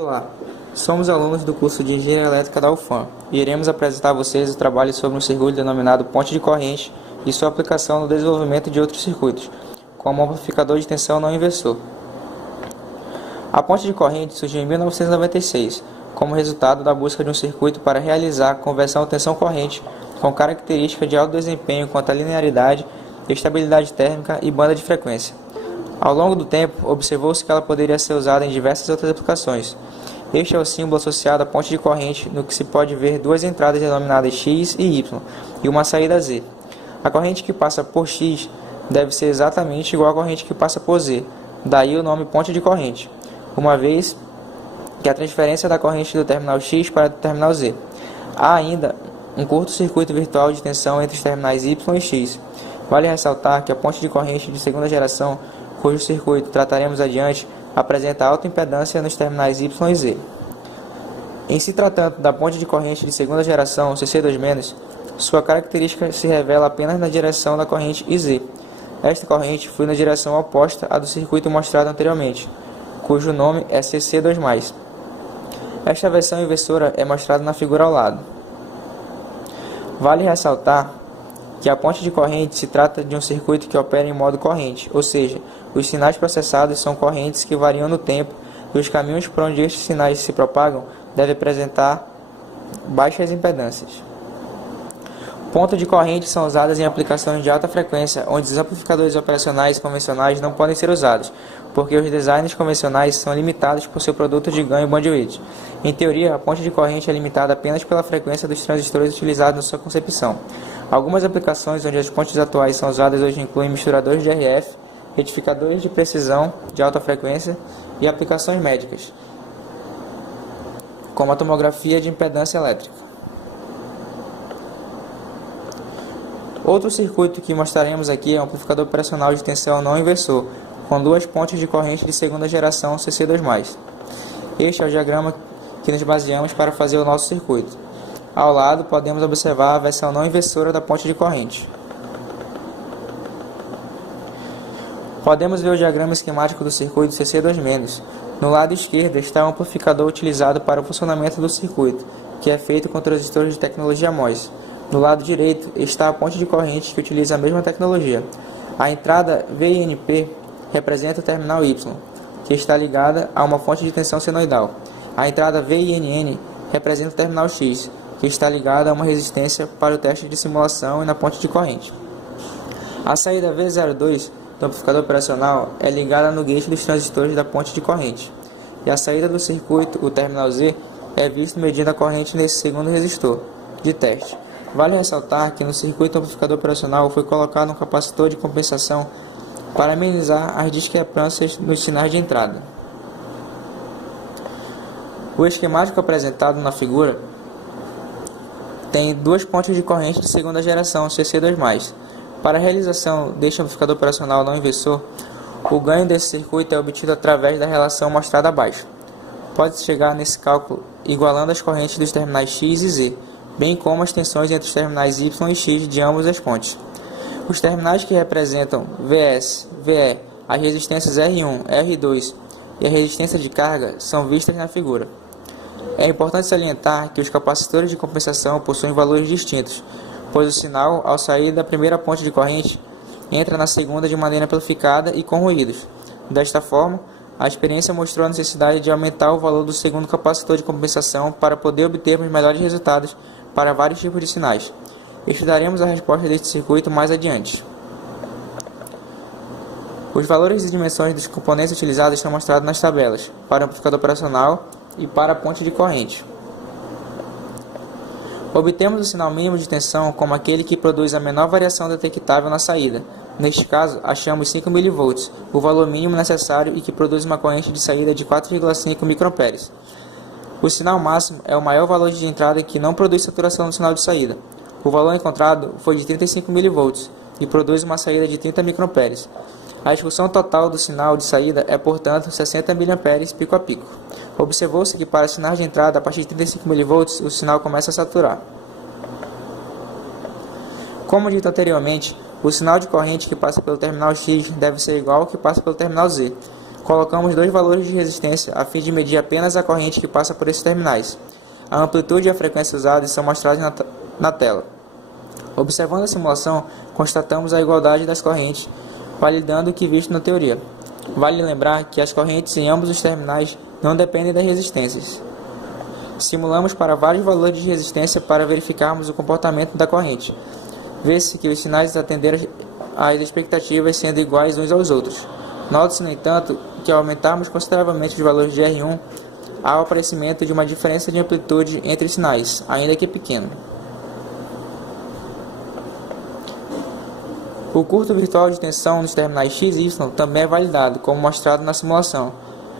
Olá, somos alunos do curso de Engenharia Elétrica da UFAM e iremos apresentar a vocês o trabalho sobre um circuito denominado ponte de corrente e sua aplicação no desenvolvimento de outros circuitos, como amplificador de tensão não inversor. A ponte de corrente surgiu em 1996, como resultado da busca de um circuito para realizar conversão tensão-corrente com característica de alto desempenho quanto à linearidade, estabilidade térmica e banda de frequência. Ao longo do tempo, observou-se que ela poderia ser usada em diversas outras aplicações. Este é o símbolo associado à ponte de corrente, no que se pode ver duas entradas denominadas X e Y, e uma saída Z. A corrente que passa por X deve ser exatamente igual à corrente que passa por Z, daí o nome ponte de corrente, uma vez que a transferência da corrente do terminal X para o terminal Z. Há ainda um curto-circuito virtual de tensão entre os terminais Y e X. Vale ressaltar que a ponte de corrente de segunda geração, cujo circuito trataremos adiante, apresenta alta impedância nos terminais Y e Z. Em se tratando da ponte de corrente de segunda geração, CC2-, sua característica se revela apenas na direção da corrente IZ. Esta corrente flui na direção oposta à do circuito mostrado anteriormente, cujo nome é CC2-. Esta versão inversora é mostrada na figura ao lado. Vale ressaltar que a ponte de corrente se trata de um circuito que opera em modo corrente, ou seja, os sinais processados são correntes que variam no tempo e os caminhos por onde estes sinais se propagam devem apresentar baixas impedâncias. Pontas de corrente são usadas em aplicações de alta frequência, onde os amplificadores operacionais convencionais não podem ser usados, porque os designs convencionais são limitados por seu produto de ganho bandwidth. Em teoria, a ponte de corrente é limitada apenas pela frequência dos transistores utilizados na sua concepção. Algumas aplicações onde as pontes atuais são usadas hoje incluem misturadores de RF, retificadores de precisão de alta frequência e aplicações médicas, como a tomografia de impedância elétrica. Outro circuito que mostraremos aqui é um amplificador operacional de tensão não inversor, com duas pontes de corrente de segunda geração CC2+. Este é o diagrama que nos baseamos para fazer o nosso circuito. Ao lado, podemos observar a versão não inversora da ponte de corrente. Podemos ver o diagrama esquemático do circuito CC2-. No lado esquerdo está o amplificador utilizado para o funcionamento do circuito, que é feito com transistores de tecnologia MOS. No lado direito está a ponte de corrente que utiliza a mesma tecnologia. A entrada VINP representa o terminal Y, que está ligada a uma fonte de tensão senoidal. A entrada VINN representa o terminal X, que está ligada a uma resistência para o teste de simulação e na ponte de corrente. A saída V02 do amplificador operacional é ligada no gate dos transistores da ponte de corrente. E a saída do circuito, o terminal Z, é visto medindo a corrente nesse segundo resistor de teste. Vale ressaltar que no circuito amplificador operacional foi colocado um capacitor de compensação para amenizar as discrepâncias nos sinais de entrada. O esquemático apresentado na figura tem duas pontes de corrente de segunda geração CC2+. Para a realização deste amplificador operacional não inversor, o ganho desse circuito é obtido através da relação mostrada abaixo. Pode-se chegar nesse cálculo igualando as correntes dos terminais X e Z, bem como as tensões entre os terminais Y e X de ambas as pontes. Os terminais que representam VS, VE, as resistências R1, R2 e a resistência de carga são vistas na figura. É importante salientar que os capacitores de compensação possuem valores distintos, pois o sinal, ao sair da primeira ponte de corrente, entra na segunda de maneira amplificada e com ruídos. Desta forma, a experiência mostrou a necessidade de aumentar o valor do segundo capacitor de compensação para poder obtermos melhores resultados para vários tipos de sinais. Estudaremos a resposta deste circuito mais adiante. Os valores e dimensões dos componentes utilizados estão mostrados nas tabelas, para o amplificador operacional e para a ponte de corrente. Obtemos o sinal mínimo de tensão como aquele que produz a menor variação detectável na saída. Neste caso, achamos 5 mV, o valor mínimo necessário e que produz uma corrente de saída de 4,5 microamperes. O sinal máximo é o maior valor de entrada que não produz saturação no sinal de saída. O valor encontrado foi de 35 mV e produz uma saída de 30 microamperes. A expulsão total do sinal de saída é, portanto, 60 mA pico a pico. Observou-se que para sinais de entrada a partir de 35 mV o sinal começa a saturar. Como dito anteriormente, o sinal de corrente que passa pelo terminal X deve ser igual ao que passa pelo terminal Z. Colocamos dois valores de resistência a fim de medir apenas a corrente que passa por esses terminais. A amplitude e a frequência usadas são mostradas na tela. Observando a simulação, constatamos a igualdade das correntes, validando o que visto na teoria. Vale lembrar que as correntes em ambos os terminais não dependem das resistências. Simulamos para vários valores de resistência para verificarmos o comportamento da corrente. Vê-se que os sinais atenderam às expectativas sendo iguais uns aos outros. Note-se, no entanto, que ao aumentarmos consideravelmente os valores de R1, há o aparecimento de uma diferença de amplitude entre os sinais, ainda que pequeno. O curto virtual de tensão nos terminais X e Y também é validado, como mostrado na simulação.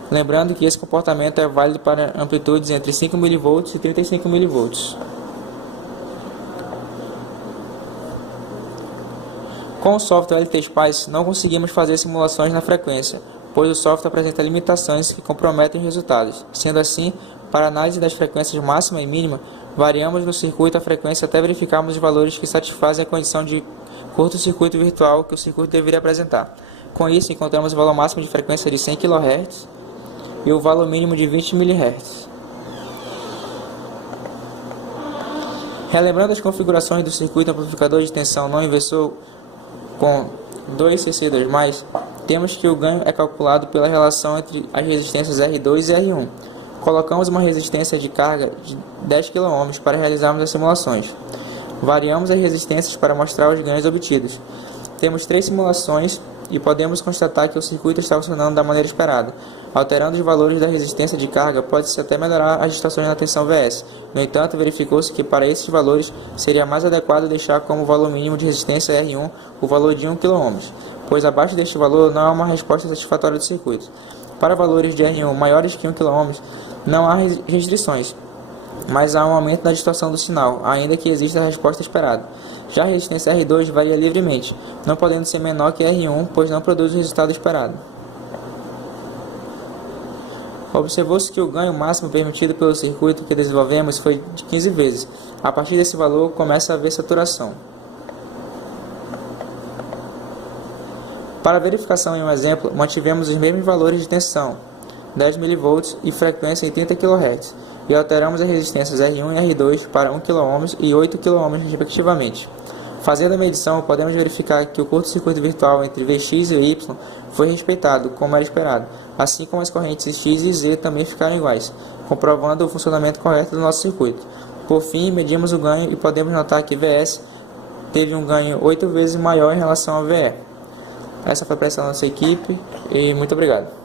Lembrando que esse comportamento é válido para amplitudes entre 5 mV e 35 mV. Com o software LTSpice não conseguimos fazer simulações na frequência, pois o software apresenta limitações que comprometem os resultados. Sendo assim, para a análise das frequências máxima e mínima, variamos no circuito a frequência até verificarmos os valores que satisfazem a condição de curto-circuito virtual que o circuito deveria apresentar. Com isso, encontramos o valor máximo de frequência de 100 kHz e o valor mínimo de 20 mHz. Relembrando as configurações do circuito amplificador de tensão não inversor com 2CC2+, temos que o ganho é calculado pela relação entre as resistências R2 e R1. Colocamos uma resistência de carga de 10 kΩ para realizarmos as simulações. Variamos as resistências para mostrar os ganhos obtidos. Temos 3 simulações e podemos constatar que o circuito está funcionando da maneira esperada. Alterando os valores da resistência de carga, pode-se até melhorar as distorções na tensão VS. No entanto, verificou-se que para esses valores seria mais adequado deixar como valor mínimo de resistência R1 o valor de 1 kΩ, pois abaixo deste valor não há uma resposta satisfatória do circuito. Para valores de R1 maiores que 1 kΩ, não há restrições, mas há um aumento da distorção do sinal, ainda que exista a resposta esperada. Já a resistência R2 varia livremente, não podendo ser menor que R1, pois não produz o resultado esperado. Observou-se que o ganho máximo permitido pelo circuito que desenvolvemos foi de 15 vezes. A partir desse valor, começa a haver saturação. Para verificação em um exemplo, mantivemos os mesmos valores de tensão, 10 mV e frequência em 30 kHz, e alteramos as resistências R1 e R2 para 1 kΩ e 8 kΩ respectivamente. Fazendo a medição, podemos verificar que o curto-circuito virtual entre Vx e Y foi respeitado, como era esperado, assim como as correntes X e Z também ficaram iguais, comprovando o funcionamento correto do nosso circuito. Por fim, medimos o ganho e podemos notar que Vs teve um ganho 8 vezes maior em relação a VE. Essa foi a prestação da nossa equipe e muito obrigado.